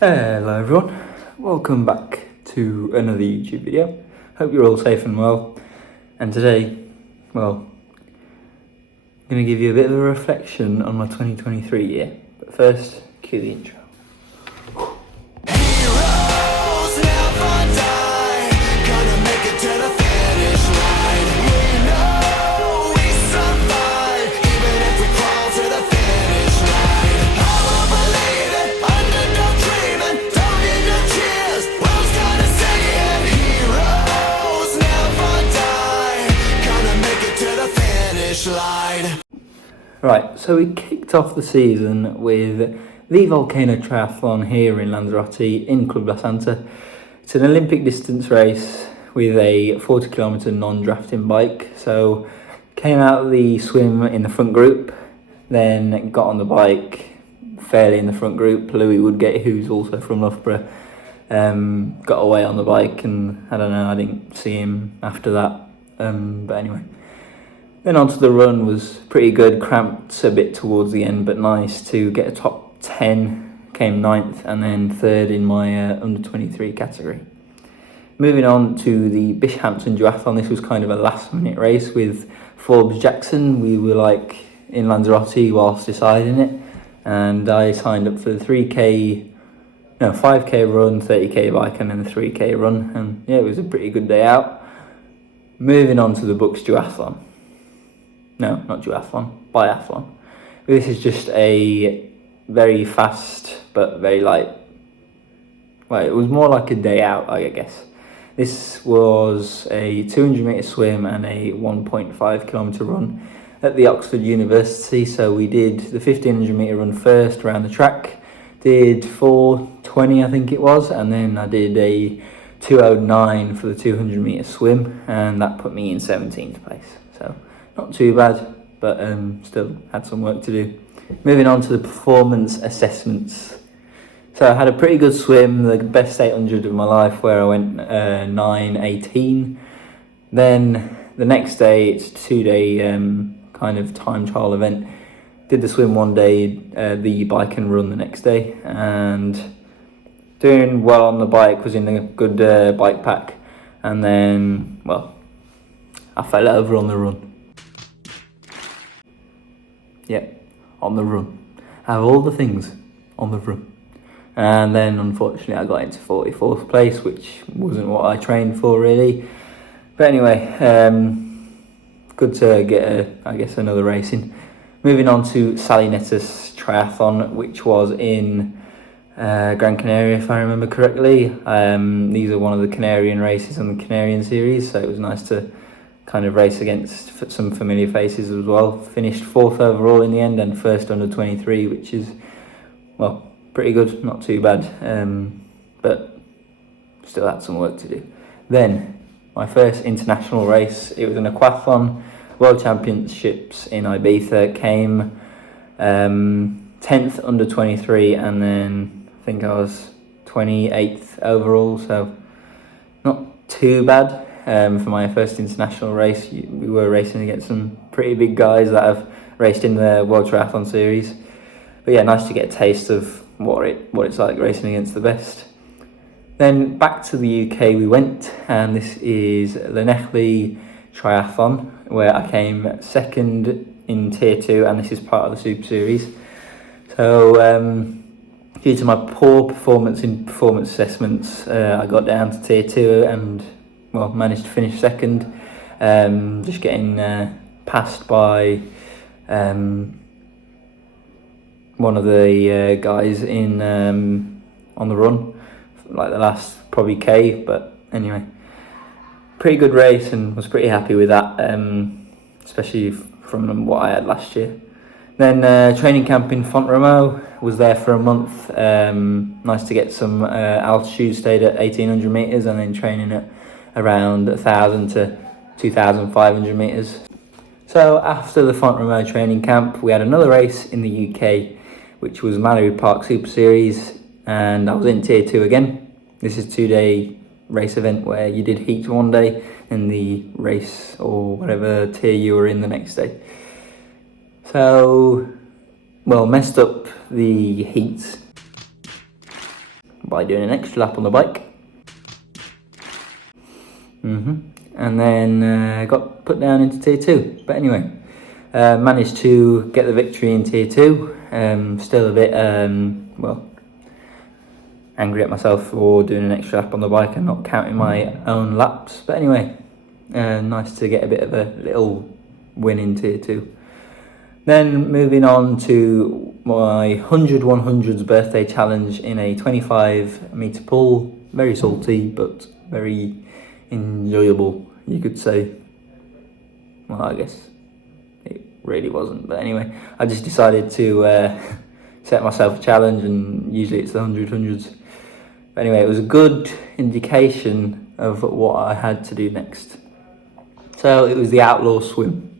Hello everyone, welcome back to another YouTube video. Hope you're all safe and well. And today, I'm going to give you a bit of a reflection on my 2023 year. But first, cue the intro. Heroes never die, gonna make it to the finish line. We know we survive, even if we crawl to the finish line. I will believe it, underdog dreaming, don't need your cheers, who's gonna say it? Heroes never die, gonna make it to the finish line. Right, so we kicked off the season with the Volcano Triathlon here in Lanzarote in Club La Santa. It's an Olympic distance race with a 40 kilometre non-drafting bike. So came out of the swim in the front group, then got on the bike fairly in the front group. Louis Woodgate, who's also from Loughborough, got away on the bike, and I don't know, I didn't see him after that. But anyway. Then onto the run was pretty good, cramped a bit towards the end, but nice to get a top 10, came 9th and then 3rd in my under 23 category. Moving on to the Bishampton Duathlon, this was kind of a last minute race with Forbes Jackson. We were like in Lanzarote whilst deciding it, and I signed up for the 5k run, 30k bike and then the 3k run, and yeah, it was a pretty good day out. Moving on to the Bucks Duathlon. No, not duathlon, biathlon. This is just a very fast but very light. Well, it was more like a day out, I guess. This was a 200 metre swim and a 1.5 kilometre run at the Oxford University. So we did the 1500 metre run first around the track, did 4:20 I think it was, and then I did a 2:09 for the 200 metre swim, and that put me in 17th place. So not too bad, but still had some work to do. Moving on to the performance assessments. So I had a pretty good swim, the best 800 of my life, where I went 9:18. Then the next day, it's a 2-day kind of time trial event. Did the swim one day, the bike and run the next day, and doing well on the bike, was in a good bike pack. And then, I fell over on the run. Yeah, on the run. I have all the things on the run. And then unfortunately I got into 44th place, which wasn't what I trained for really. But anyway, good to get another race in. Moving on to Salinetas Triathlon, which was in Gran Canaria, if I remember correctly. These are one of the Canarian races on the Canarian series, so it was nice to kind of race against some familiar faces as well. Finished 4th overall in the end and 1st under 23, which is, pretty good, not too bad, but still had some work to do. Then, my first international race, it was an aquathlon, World Championships in Ibiza, came 10th under 23, and then I think I was 28th overall, so not too bad. For my first international race, we were racing against some pretty big guys that have raced in the World Triathlon Series. But yeah, nice to get a taste of what it's like racing against the best. Then back to the UK we went, and this is Llanelli Triathlon, where I came 2nd in Tier 2, and this is part of the Super Series. So due to my poor performance in performance assessments, I got down to Tier 2 and managed to finish 2nd, just getting passed by one of the guys in on the run, like the last probably K, but anyway, pretty good race and was pretty happy with that, especially from what I had last year. Then training camp in Font-Romeu, was there for a month. Nice to get some altitude, stayed at 1800 metres and then training at around 1,000 to 2,500 metres. So after the Font-Romeu training camp, we had another race in the UK, which was Mallory Park Super Series, and I was in Tier 2 again. This is a 2-day race event where you did heats one day and the race or whatever tier you were in the next day. So, messed up the heats. by doing an extra lap on the bike. And then got put down into Tier 2. But anyway, managed to get the victory in Tier 2. Still a bit, angry at myself for doing an extra lap on the bike and not counting my own laps. But anyway, nice to get a bit of a little win in Tier 2. Then moving on to my 100/100s birthday challenge in a 25-metre pool. Very salty, but very enjoyable, you could say. Well, I guess it really wasn't. But anyway, I just decided to set myself a challenge, and usually it's the 100/100s. But anyway, it was a good indication of what I had to do next. So it was the outlaw swim.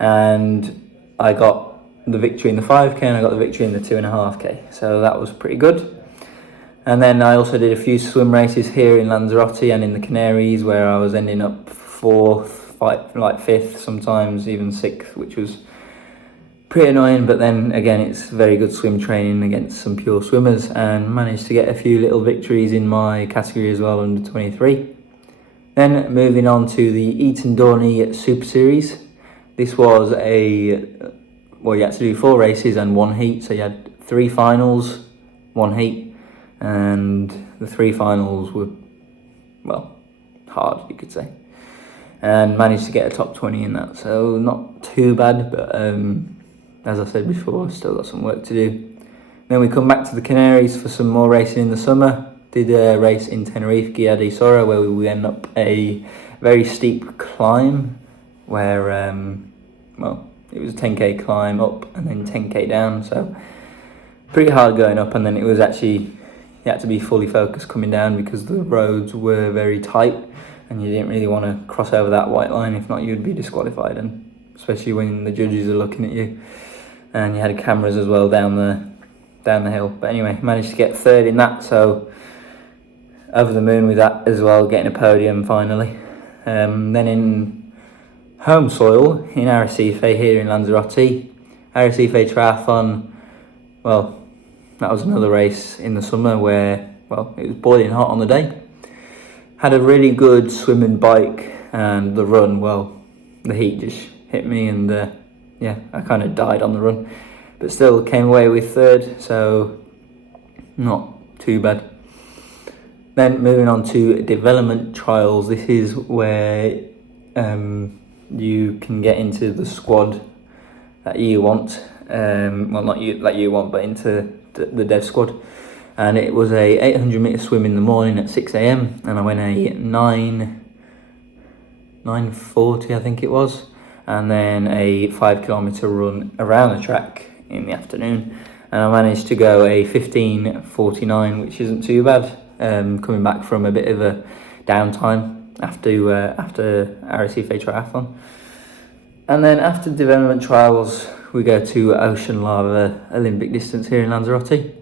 And I got the victory in the 5k and I got the victory in the 2.5k. So that was pretty good. And then I also did a few swim races here in Lanzarote and in the Canaries, where I was ending up 4th, 5th, sometimes even 6th, which was pretty annoying. But then again, it's very good swim training against some pure swimmers, and managed to get a few little victories in my category as well, under 23. Then moving on to the Eton Dorney Super Series. This was you had to do 4 races and 1 heat, so you had 3 finals, 1 heat, and the 3 finals were, hard, you could say, and managed to get a top 20 in that, so not too bad, but as I said before, still got some work to do. Then we come back to the Canaries for some more racing in the summer. Did a race in Tenerife, Guia de Sora, where we went up a very steep climb, where it was a 10k climb up and then 10k down, so pretty hard going up. And then it was actually, you had to be fully focused coming down because the roads were very tight and you didn't really want to cross over that white line, if not you'd be disqualified, and especially when the judges are looking at you. And you had cameras as well down the hill. But anyway, managed to get 3rd in that, so over the moon with that as well, getting a podium finally. Then in home soil in Arrecife here in Lanzarote, Arrecife Triathlon, that was another race in the summer where, it was boiling hot on the day. Had a really good swim and bike, and the run, the heat just hit me, and I kind of died on the run, but still came away with 3rd, so not too bad. Then moving on to development trials. This is where you can get into the squad that you want, not you that you want, but into the dev squad. And it was a 800 metre swim in the morning at 6 a.m. and I went a 9:40 I think it was, and then a 5 kilometre run around the track in the afternoon, and I managed to go a 15:49, which isn't too bad, coming back from a bit of a downtime after Arrecife Triathlon. And then after development trials, we go to Ocean Lava Olympic distance here in Lanzarote.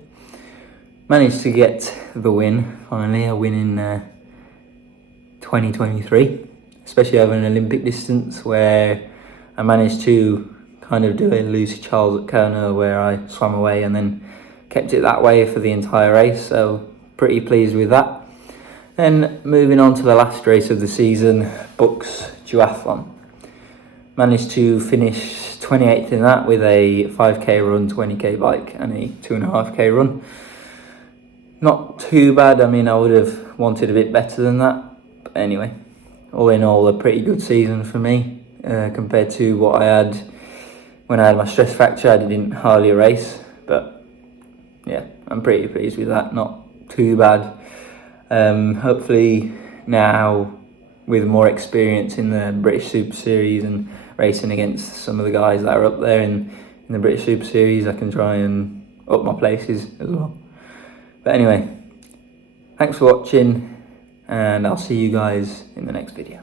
Managed to get the win, finally, a win in 2023, especially over an Olympic distance, where I managed to kind of do a Lucy Charles at Kona, where I swam away and then kept it that way for the entire race, so pretty pleased with that. Then moving on to the last race of the season, Bucks Duathlon. Managed to finish 28th in that with a 5k run, 20k bike and a 2.5k run. Not too bad. I mean, I would have wanted a bit better than that. But anyway, all in all, a pretty good season for me compared to what I had when I had my stress fracture. I didn't hardly race, but yeah, I'm pretty pleased with that. Not too bad. Hopefully now, with more experience in the British Super Series and racing against some of the guys that are up there in the British Super Series, I can try and up my places as well. But anyway, thanks for watching, and I'll see you guys in the next video.